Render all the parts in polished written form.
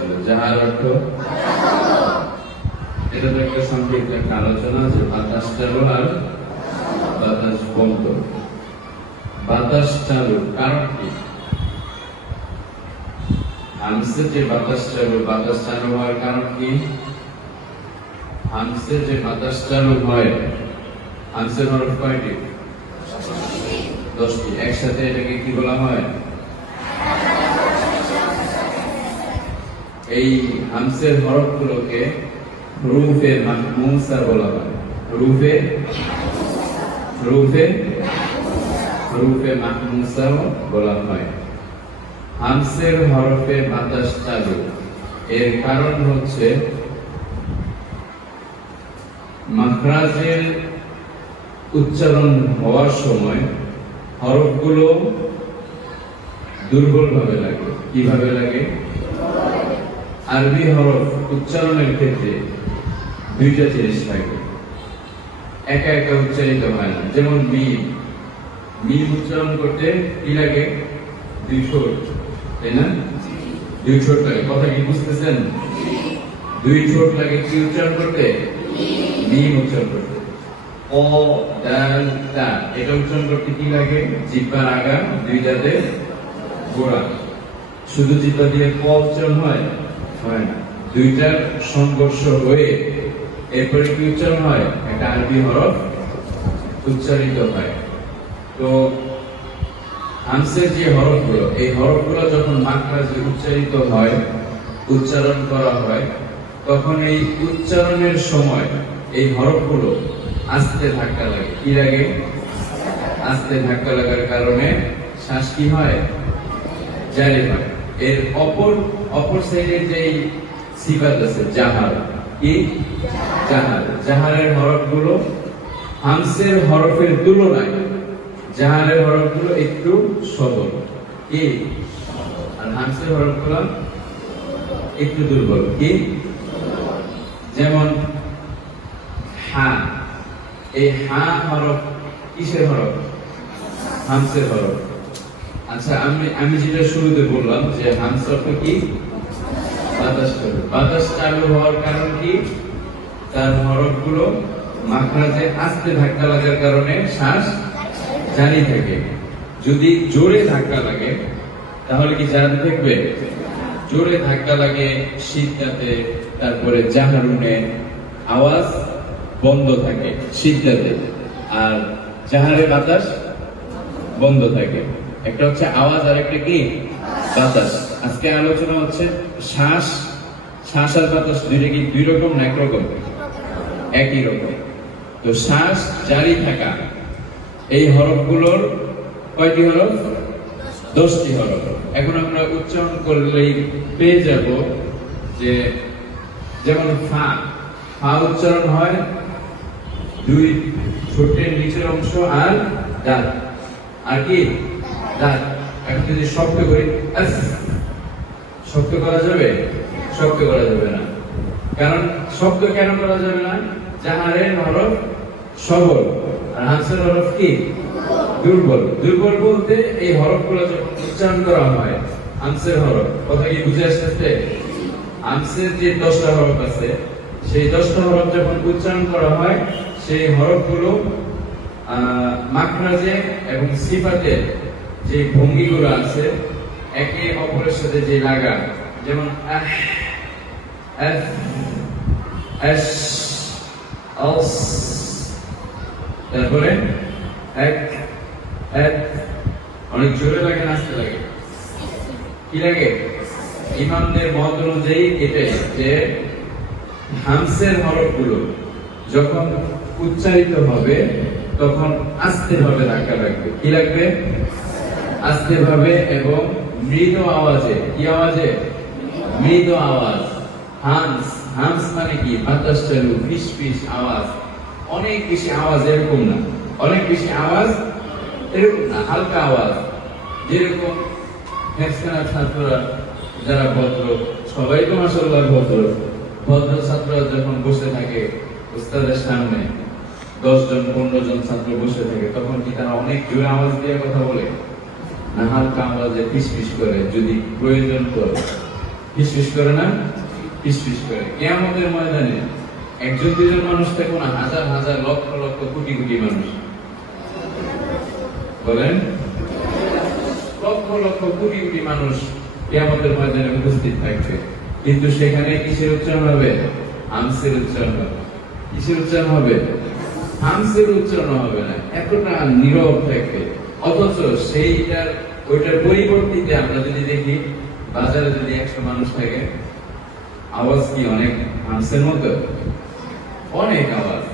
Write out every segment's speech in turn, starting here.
ছিল। যাহার অর্থ এটা তো একটা সংক্ষিপ্ত একটা আলোচনা আছে, বাতাস চালু আর বাতাস বন্ধ। বাতাস চালু কারণ কি? হামসে যে বাতাস চালু হওয়ার কারণ কি? হামসে যে বাতাস চালু হয়, হামসের হরফ কয়টি? 10টি। একসাথে এটাকে কি বলা হয়? এই হামসের হরফগুলোকে হুরুফে মাহমুসা বলা হয়। হুরুফে মাহমুসা বলা হয়। হামসের হরফে বাতাস চালু এর কারণ হচ্ছে মাখরাজের উচ্চারণ হওয়ার সময় হরফগুলো দুর্বল ভাবে লাগে। কিভাবে লাগে? আরবি হরফ উচ্চারণের ক্ষেত্রে দুইটা জিনিস থাকে, একা একা উচ্চারিত হয় না। যেমন মিম উচ্চারণ করতে কি লাগে? 2 ঠোঁট, তাই না? 2 ঠোঁট লাগে। কথা কি বুঝতেছেন? 2 ঠোঁট লাগে কি উচ্চারণ করতে? মিম উচ্চারণ করতে। অ দাল তা এটা উচ্চারণ করতে কি লাগে? জিহ্বার আগা দুইটাতে গোড়া। শুধু জিহ্বা দিয়ে ক উচ্চারণ হয় না, দুইটার সংঘর্ষ হয়ে এরপরে কি উচ্চারণ হয়? একটা আরবি হরফ উচ্চারিত হয়। তো হামসের যে হরফগুলো, এই হরফগুলো যখন মাখরাজে উচ্চারিত হয়, উচ্চারণ করা হয়, তখন এই উচ্চারণের সময় এই হরফগুলো আস্তে ধাক্কা লাগে। কি লাগে? আস্তে ধাক্কা লাগার কারণে শ্বাস কি হয়? জারি হয়। এর অপর সাইডে যে সিফাত আছে জাহার, কি জাহারের হরফগুলো হামসের হরফের তুলনায় জাহারের হরফগুলো একটু সবল, কি? আর হামসের হরফগুলো একটু দুর্বল, কি? যেমন হা, এই হা হরফ কিসের হরফ? হামসের হরফ। আচ্ছা, আমি যেটা শুরুতে বললাম যে হামস অর্থ কি? বাতাস চালু। বাতাস চালু হওয়ার কারণ কি? তার হরফগুলো মাখরাজে আস্তে ধাক্কা লাগার কারণে শ্বাস জারি থাকে। যদি জোরে ধাক্কা লাগে তাহলে কি জারি থাকবে? জোরে ধাক্কা লাগে সিদ্ধাতে, তারপরে জাহারুনে আওয়াজ বন্ধ থাকে সিদ্ধাতে, আর জাহারে বাতাস বন্ধ থাকে। একটা হচ্ছে আওয়াজ আর একটা কি? বাতাস। আজকে আলোচনা হচ্ছে শ্বাস আর বাতাস দুইটা কি 2 রকম না 1 রকম? একই রকম। তো শ্বাস জারি থাকা এই হরফগুলোর কয়টি হরফ? 10টি হরফ। এখন আমরা উচ্চারণ করলেই পেয়ে যাব যে যেমন ফা উচ্চারণ হয় 2 ঠোঁটের নিচের অংশ আর দাঁত, আর কি? দাঁত। এখন যদি শব্দ করি, শব্দ করা যাবে? শব্দ করা যাবে না। কারণ শব্দ কেন করা যাবে না? জাহারের হরফ সবল আর হামসের হরফ কি? দুর্বল। দুর্বল বলতে এই হরফগুলো যখন উচ্চারণ করা হয়, হামসের হরফ, কথা কি বুঝে আসতেছে? হামসের যে 10টা হরফ আছে, সেই 10টা হরফ যখন উচ্চারণ করা হয়, সেই হরফগুলো মাখরাজে এবং সিফাতে যে ভঙ্গিগুলো আছে একে অপরের সাথে যে লাগা, যেমন তারপরে অনেক জোরে লাগে না আস্তে লাগে? কি লাগে? ইমামদের মত অনুযায়ী এটাই যে হামসের হরফগুলো যখন উচ্চারিত হবে তখন আস্তে ভাবে ধাক্কা লাগবে। কি লাগবে? আস্তে ভাবে এবং মৃদু আওয়াজে। কি আওয়াজে? মৃদু আওয়াজ। হামস মানে কি? বাতাস চালু, ফিস আওয়াজ। অনেক বেশি আওয়াজ এরকম না, অনেক বেশি আওয়াজ এরকম না, হালকা আওয়াজ। যেরকম হেফসখানার ছাত্ররা যারা ভদ্র, সবাই তো মাশাআল্লাহ ভদ্র ছাত্ররা যখন বসে থাকে উস্তাদের সামনে, 10 জন 15 জন ছাত্র বসে থাকে, তখন কি তারা অনেক জোরে আওয়াজ দিয়ে কথা বলে না হালকা আওয়াজে ফিস করে যদি প্রয়োজন করে? ফিসফিস করে না, ফিসফিস করে। কিয়ামতের ময়দানে একজন দুজন মানুষ থাকবো না, হাজার হাজার লক্ষ লক্ষ কোটি কোটি মানুষ। বলেন, লক্ষ লক্ষ কোটি কোটি মানুষ কিয়ামতের ময়দানে উপস্থিত থাকবে। কিন্তু সেখানে কিসের উচ্চারণ হবে? হামসের উচ্চারণ হবে। কিসের উচ্চারণ হবে? হামসের উচ্চারণ হবে না, এতটা নীরব থাকবে। অথচ ওইটার পরিবর্তিতে আমরা যদি দেখি, বাজারে যদি 100 মানুষ থাকে, আওয়াজ কি অনেক হামসের মতো? অনেক আওয়াজ।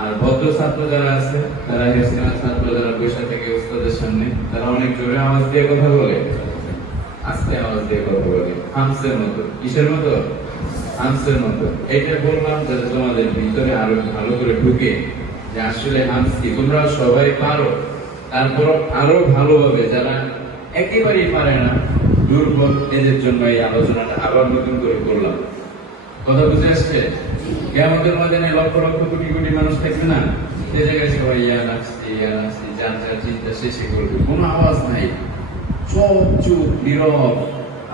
আর ভদ্র ছাত্র যারা আছে, তারা হেসিনা ছাত্র যারা বসে থেকে উস্তাদের সামনে, তারা অনেক জোরে আওয়াজ দিয়ে কথা বলে, আস্তে আওয়াজ দিয়ে কথা বলে, হামসের মতো। কিসের মতো? হামসের মতো। এটা বললাম যাতে তোমাদের ভিতরে আরো ভালো করে ঢুকে যে আসলে হামস কি। তোমরা সবাই পারো, তারপর আরো ভালোভাবে যারা একেবারেই পারে না, দুর্বল, এদের জন্য এই আলোচনাটা আবার নতুন করে করলাম। কথা বুঝে আসছে? কিয়ামতের ময়দানে লক্ষ লক্ষ কোটি কোটি মানুষ থাকবে না, সে জায়গায় সবাই ইয়া নাচছি যার যার চিন্তা শেষে করবে, কোনো আওয়াজ নাই, সব চুপ, নীরব।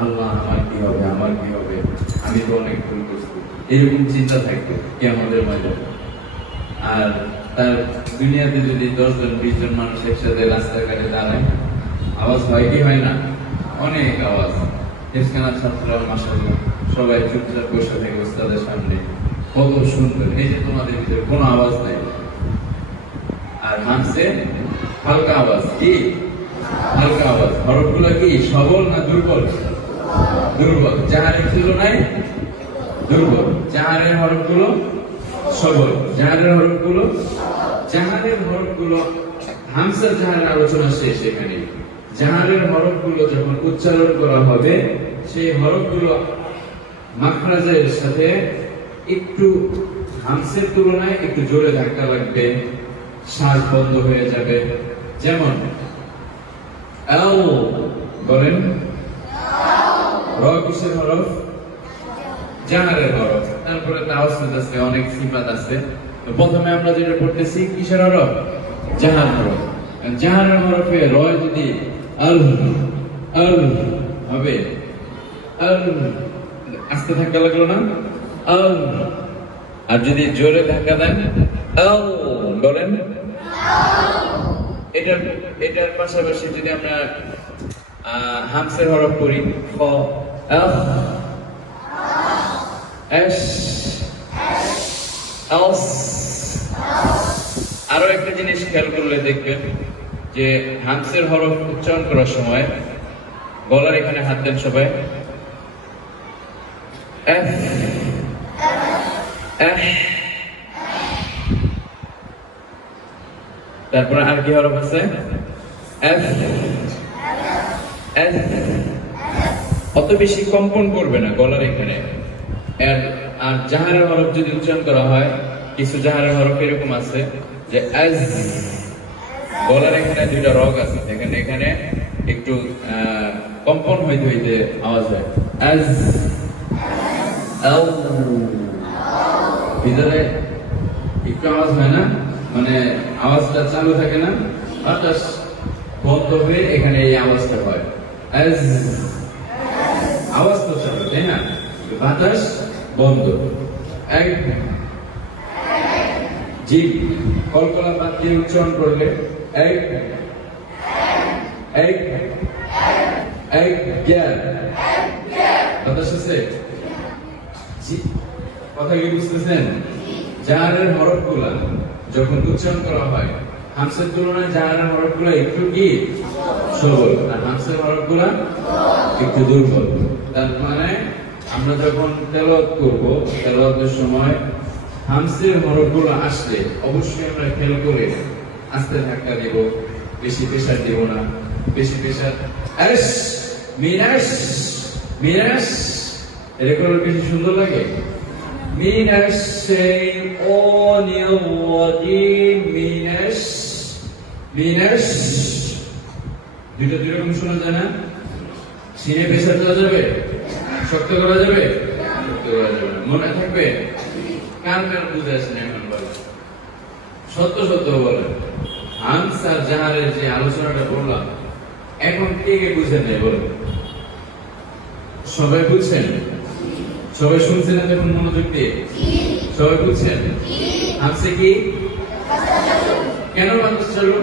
আল্লাহ, আমার কি হবে, আমার কি হবে, আমি তো অনেক ভুল করছি, এরকম চিন্তা থাকবে কিয়ামতের ময়দানে। আর তার দুনিয়াতে যদি 10 জন 20 জন মানুষ একসাথে রাস্তাঘাটে দাঁড়ায়, আওয়াজ হয় কি হয় না? অনেক আওয়াজ। হেফখানা ছাত্ররা মাশাআল্লাহ সবাই চুপচাপ বসে থাকে ওস্তাদের সামনে, কত সুন্দর। এই যে তোমাদের ভিতরে কোনো আওয়াজ নাই। আর হামসে হালকা আওয়াজ। কি হালকা আওয়াজ? হরফগুলো কি সবল না দুর্বল? দুর্বল। জাহারের তুলনায় দুর্বল। জাহারের হরফগুলো সবল। জাহারের হরফগুলো হামসার জাহারের আলোচনা শেষ। এখানে জাহারের হরফগুলো যখন উচ্চারণ করা হবে, সেই হরফগুলো মাখরাজের সাথে একটু হামসের তুলনায় একটু জোরে ধাক্কা লাগবে, শ্বাস বন্ধ হয়ে যাবে। যেমন আও, বলেন, র কিসের হরফ? জাহারের হরফ। তারপরে তাওয়াসসুত আছে, অনেক সিফাত আছে। তো প্রথমে আমরা যেটা পড়তেছি কিসের হরফ? জাহার হরফ। জাহারের হরফে র যদি আল আল হবে, আল আস্তে ধাক্কা লাগলো না, আল। আর যদি জোরে ধাক্কা দেন, আল, বলেন। এটার পাশাপাশি যদি আমরা হামসের হরফ করি, খ, আফ, এস, আস। আরো একটা জিনিস খেয়াল করলে দেখবেন যে হামসের হরফ উচ্চারণ করার সময় গলার এখানে হাত দেন সবাই। F, F. তারপরে আর কি হরফ আছে? F, F. অত বেশি কম্পন করবে না গলার এখানে। আর জাহারের হরফ যদি উচ্চারণ করা হয়, কিছু জাহারের হরফ এরকম আছে যে আজ, গলার এখানে দুইটা রগ আছে, এখানে একটু কম্পন হইতে হইতে আওয়াজ হয়। আজ, আও, ভিতরে একটু আওয়াজ হয় না, মানে আওয়াজটা চালু থাকে না, বাতাস বন্ধ হয়ে এখানে এই আওয়াজটা হয়। আজ, আওয়াজ তো চালু, তাই না? বাতাস বন্ধ। এক, জিভ কলকলা বাদ দিয়ে উচ্চারণ করলে এক, এক, এক, জ্ঞান। বাতাস আছে? কথা কি বুঝতেছেন? জাহারের হরফগুলা যখন উচ্চারণ করা হয়, হামসের তুলনায় জাহারের হরফগুলা একটু কি সবল, আর হামসের হরফগুলা একটু দুর্বল। তার মানে আমরা যখন তেলাওয়াত করব, তেলাওয়াতের সময় হামসের হরফগুলো আসলে অবশ্যই আমরা খেয়াল করে আস্তে ধাক্কা দেব, বেশি প্রেসার দেব না। বেশি প্রেসার আস, মিনাস, মিনাস, এটা করলে বেশি সুন্দর লাগে। মিনাস শাইতানির রাজিম, মিনাস, মিনাস। দুটো দুই রকম শোনা যায় না? সিনে প্রেসার দেওয়া যাবে, শক্ত করা যাবে, শক্ত করা যাবে না। মনে থাকবে? কান বুঝে আসেন এখন বলে, সত্য সত্য বলে। হামস আর জাহারের যে আলোচনাটা করলাম, এখন কে কে বুঝে নেই বলে? সবাই বুঝছেন? সবাই শুনছেন না? দেখুন মনোযোগ দিয়ে। সবাই বুঝছেন? হামসে কি? কেন বাতাস চালু?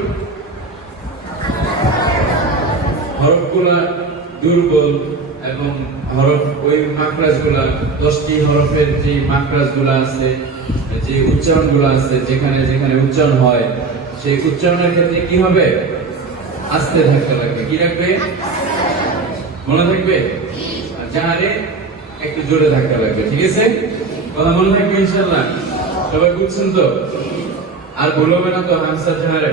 হরফগুলা দুর্বল এবং হরফ ওই মাকরাজগুলা 10টি হরফের যে মাকরাজগুলা আছে, যে উচ্চারণগুলো আছে, যেখানে যেখানে উচ্চারণ হয় সেই উচ্চারণের ক্ষেত্রে কি হবে? আস্তে ধাক্কা লাগবে। কি রাখবে? মনে থাকবে? জাহারে একটু জোরে ধাক্কা লাগবে। ঠিক আছে? কথা মনে থাকবে ইনশাআল্লাহ? সবাই বুঝছেন তো? আর ভুল হবে না তো হামসা জাহারে?